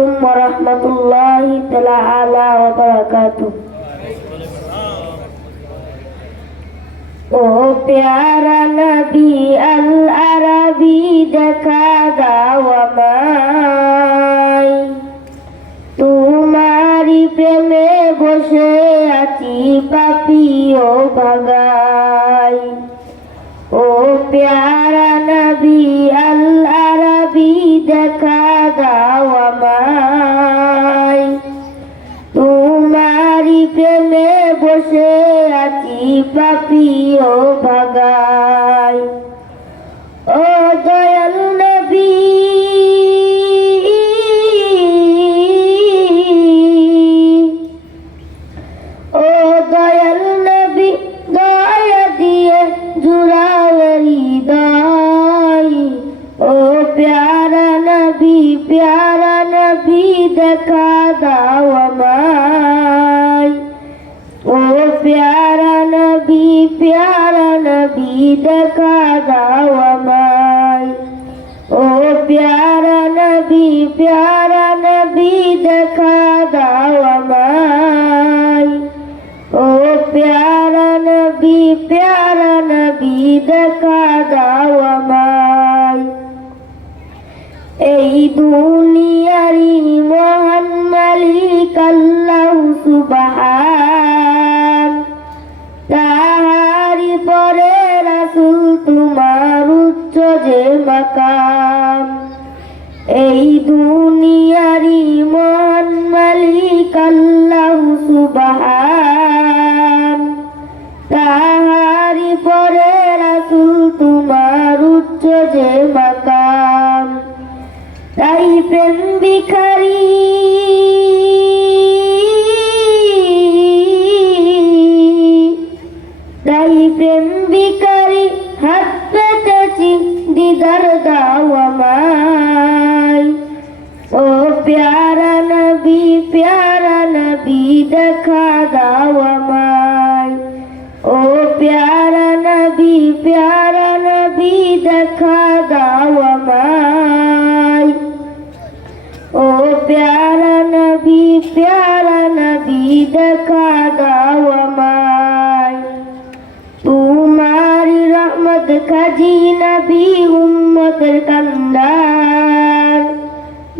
আলাইকুম ওয়া রাহমাতুল্লাহি তাআলা ওয়া বারাকাতুহু। ও প্যারা নবী আল আরবি দেখা দাও আমায়, তোমারি প্রেমে বসে আছি পাপী ও ভাগাই। ও প্যারা নবী আল আরবি দেখা দাও আমায়, তোমারি প্রেমে বসে আছি পাপী ও ভাগাই। ও দয়াল নবী ও দয়াল নবী দয়া দিয়ে জুড়াও হৃদয়। ও প্যারা নবী দেখা দাও আমায়। ও প্যারা নবী দেখা দাও আমায়। ও প্যারা নবী দেখা দাও আমায়। ও প্যারা নবী দেখা দাও আমায়। এই দুনিয়ারি মহান মালিক আল্লাহ সুবহান, তাহারি পরে রাসূল তোমার উচ্চ যে মাকাম। এই দুনিয়ারি মহান মালিক আল্লাহ সুবহান, তাহারি পরে রাসূল তোমার উচ্চ যে মাকাম। তাই প্রেম ভিখারি হাত পেতেছি দিদার দাও আমায়। ও প্যারা নবী দেখা দাও আমায়। ও প্যারা নবী দেখা দাও আমায়। ও প্যারা নবী দেখা দাও আমায়। তোমারি রহমত খাজি নবী উম্মতের কান্দার,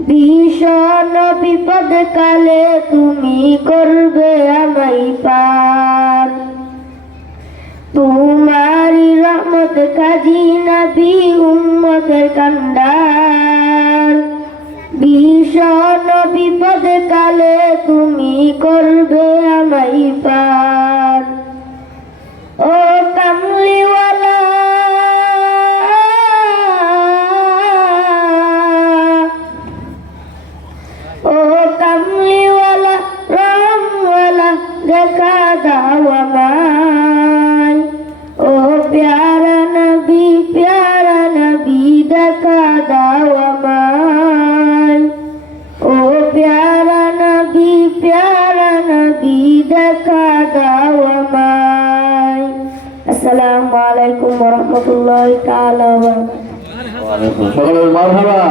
ভীষণ বিপদ কালে তুমি করবে আমায় পার। তোমারি রহমত খাজি নবী উম্মতের কান্দার, ভীষণ বিপদ কালে তুমি করবে আমায় পার। ও কামলিওয়ালা ও কামলিওয়ালা রহমওয়ালা দেখা দাও আমায়। ও প্যারা নবী দেখা দাও আমায়। ও প্যারা নবী দেখা দাও আমায়। আসসালামু আলাইকুম ওয়া রাহমাতুল্লাহি তাআলা ওয়া বারাকাতুহু। সকলের মারহাবা।